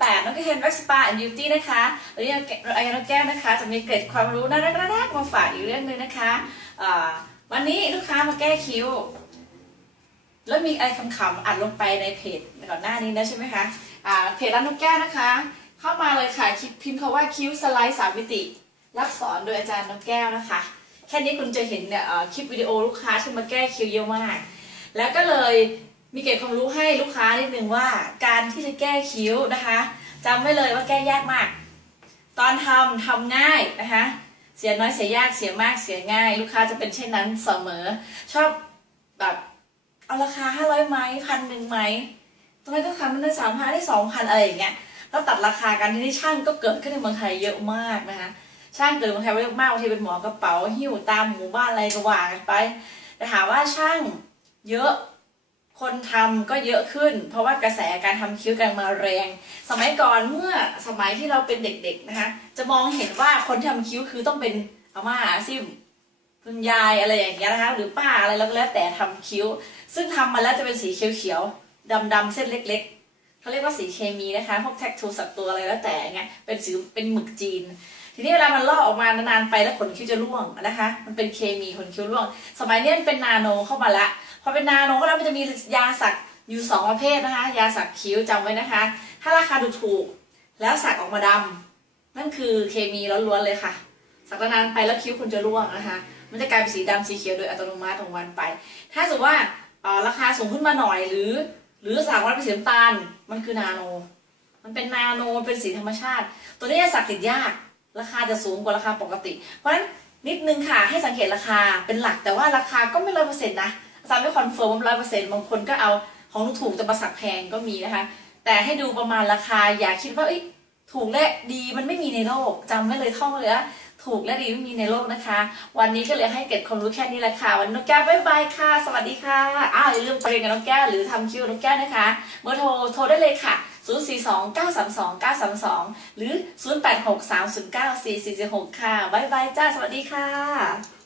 แปดน้องก็เห็นแว็กซ์ปาแอนด์บิวตี้นะคะวันนี้ไอ้น้องแก้วนะคะ จะมีเกร็ดความรู้น่ารักน่ามาฝากอีกเรื่องหนึ่งนะคะวันนี้ลูกค้ามาแก้คิ้ว แล้วมีอะไรคำๆอัดลงไปในเพจก่อนหน้านี้นะใช่ไหมคะเพจร้านนกแก้วนะคะ เข้ามาเลยค่ะคลิปพิมพ์คาว่าคิ้วสไลด์สามมิติ รับสอนโดยอาจารย์นกแก้วนะคะ แค่นี้คุณจะเห็นเนี่ยคลิปวิดีโอลูกค้าที่มาแก้คิ้วเยอะมาก แล้วก็เลย มีเกร็ดความรู้ให้ลูกค้านิดนึงว่า การที่จะแก้คิ้วนะคะจำไว้เลยว่าแก้ยากมาก ตอนทำทำง่ายนะคะเสียน้อยเสียยากเสียมากเสียง่าย ลูกค้าจะเป็นเช่นนั้นเสมอ ชอบแบบเอาราคาห้าร้อยไหมพันหนึ่งไหมทำไมต้องทำมันได้สามพันได้สองพันอะไรอย่างเงี้ยแล้วตัดราคากันที่นี่ช่างก็เกิดขึ้นในเมืองไทยเยอะมากนะคะช่างเกิดในเมืองไทยเยอะมากบางทีเป็นหมอกระเป๋าหิ้วตามหมู่บ้านอะไรก็ว่ากันไป แต่ถามว่าช่างเยอะ คนทำก็เยอะขึ้น เพราะว่ากระแสการทำคิ้วกันมาแรง สมัยก่อนเมื่อสมัยที่เราเป็นเด็กๆนะคะจะมองเห็นว่าคนที่ทำคิ้วคือต้องเป็นอาม่าซิมคุณยายอะไรอย่างเงี้ยนะคะหรือป้าอะไรแล้วก็แล้วแต่ทำคิ้ว ซึ่งทำมาแล้วจะเป็นสีเขียวๆดำๆเส้นเล็ก ๆเขาเรียกว่าสีเคมีนะคะพวกแท็กทูสักตัวอะไรแล้วแต่เงี้ยเป็นสีเป็นหมึกจีนทีนี้เวลามันลอกออกมานานๆไปแล้วขนคิ้วจะร่วงนะคะ มันเป็นเคมีขนคิ้วร่วง สมัยนี้เป็นนาโนเข้ามาละ พอเป็นนาโนก็แล้วมันจะมียาสักอยู่สองประเภทนะคะ ยาสักคิ้วจำไว้นะคะ ถ้าราคาดูถูกแล้วสักออกมาดำนั่นคือเคมีล้วนๆเลยค่ะ สักนานไปแล้วคิ้วคุณจะร่วงนะคะ มันจะกลายเป็นสีดำสีเขียวโดยอัตโนมัติของวันไป ถ้าสมมติว่าราคาสูงขึ้นมาหน่อยหรือ หรือสักวันเป็นสีน้ำตาลมันคือนาโน มันเป็นนาโนเป็นสีธรรมชาติ ตัวนี้จะสักติดยากราคาจะสูงกว่าราคาปกติ เพราะฉะนั้นนิดนึงค่ะให้สังเกตราคาเป็นหลักแต่ว่าราคาก็ไม่ร้อยเปอร์เซ็นต์นะ อาจารย์ไม่คอนเฟิร์มว่าร้อยเปอร์เซ็นต์บางคนก็เอาของถูกแต่มาสักแพงก็มีนะคะ แต่ให้ดูประมาณราคาอย่าคิดว่าเอ้ยถูกและดีมันไม่มีในโลกจำไว้เลยท่องเลยถูกและดีไม่มีในโลกนะคะ วันนี้ก็เลยให้เก็บความรู้แค่นี้แหละค่ะวันนี้องแก้วบ๊ายบายค่ะ สวัสดีค่ะอ้าวอย่าลืมไปเรียนกับน้องแก้วหรือทำคิวน้องแก้วนะคะเบอร์โทรโทรได้เลยค่ะ 042-932-932 หรือ 0863094446 ค่ะบ๊ายบายจ้า สวัสดีค่ะ